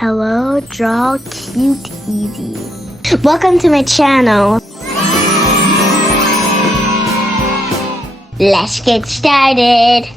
Hello, drawcute easy. Welcome to my channel. Let's get started.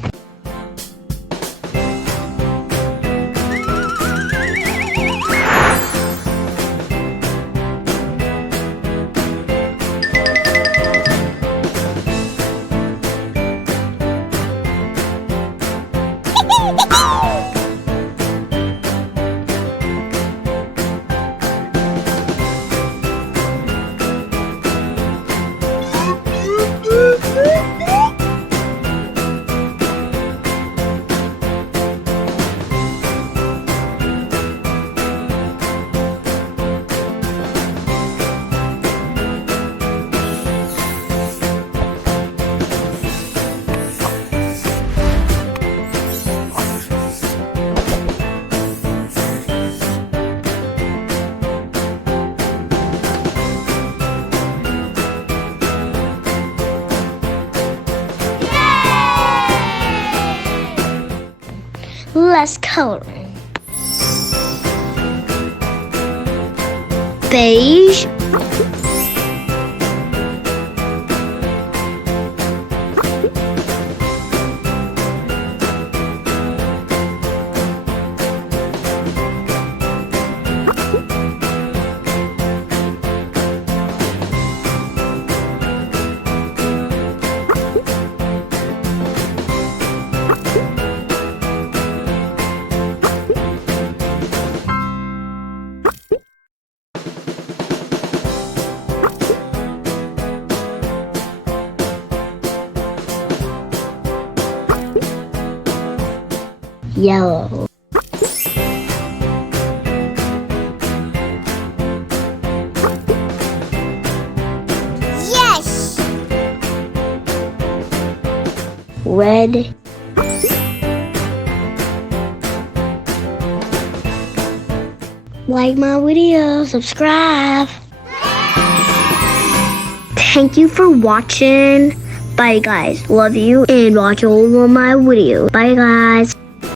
Let's color. Beige, yellow, yes, red, like my video, subscribe. Thank you for watching. Bye guys, love you and watch all of my videos. Bye guys.